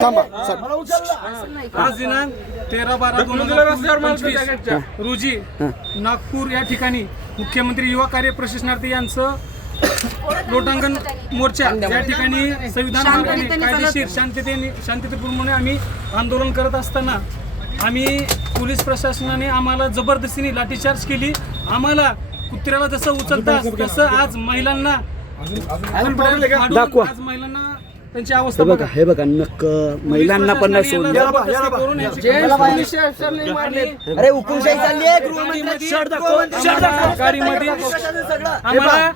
आज दिनांक 13/12/2025 रोजी नागपूर या ठिकाणी मुख्यमंत्री युवा कार्य प्रशिक्षणार्थी यांचं लोटांगण मोर्चा या ठिकाणी संविधान मार्गाने कायदेशीर शांततेपूर्णपणे आम्ही आंदोलन करत असताना आम्ही पोलीस प्रशासनाने आम्हाला जबरदस्तीने लाठीचार्ज केली। आम्हाला कुत्र्याला जसं उचलतात तसं आज महिलांना दाखवा। त्यांची अवस्था बघा, हे बघा नक्क महिलांना पण नाही सोडले। अरे हुकुमशाही चालली आहे। आम्हाला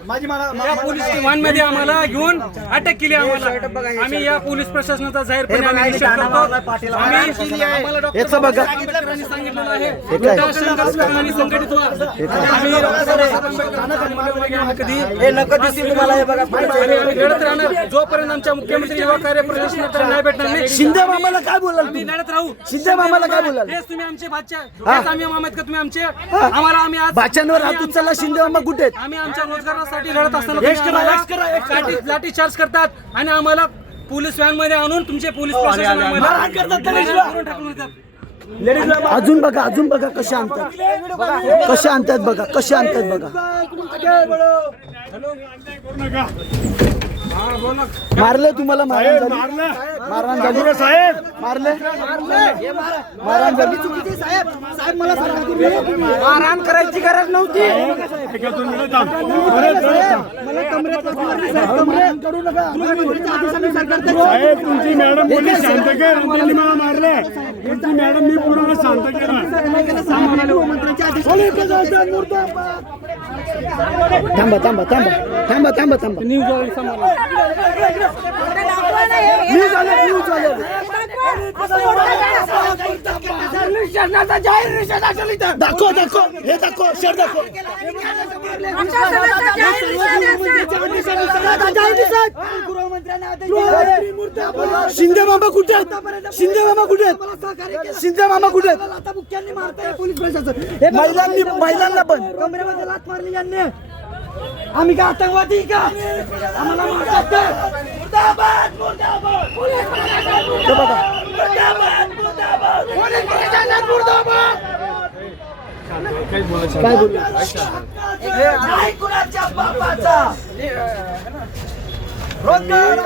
पोलीस वाहनमध्ये आम्हाला घेऊन अटक केली। आम्ही या पोलीस प्रशासनाचा जाहीरपणे निषेध करतो। आम्हाला डॉक्टर आंबेडकरांनी सांगितलेलं आहे आणि संघटित व्हा। लढत राहणार जोपर्यंत आमच्या मुख्यमंत्री युवा कार्य प्रशिक्षणार्थी नाही भेटणार नाही। शिंदे मामाला काय बोलाल? आम्ही लढत राहू। शिंदे मामाला काय बोलाल? हेच तुम्ही आमचे बादशाह, हेच आम्ही मामा आहेत का तुम्ही आमचे? आम्हाला आम्ही आज बादशांवर हात उचलला शिंदे मामा कुठे आहेत? आम्ही आमच्या रोजगारासाठी लढत असताना लाठी चार्ज करतात आणि आम्हाला पोलीस व्हॅन मध्ये आणून तुमचे पोलीस प्रशासन अजून बघा कशा आणतात बघा, कशा आणतात बघा। मारले तुम्हाला? मारहाण झाली साहेब? मारहाण झाली? मारहाण करायची गरज नव्हती। तुमची मॅडम बोलली शांत कर, मला मारले तुमची मॅडम, मी पूर्ण शांत केलं। थांबा दाखव हे दाखव शर दाखव। शिंदे मामा कुठे आहेत? शिंदे मामा कुठे आहेत? महिलांना पण कमरेमध्ये लाथ मारली यांनी। आम्ही का आतंकवादी का? आम्हाला मारतात का? मुर्दाबाद मुर्दाबाद पोलीस प्रशासन मुर्दाबाद मुर्दाबाद पोलीस प्रशासन मुर्दाबाद। काय बोलू? नाही कुणाच्या बापाचा रोजगार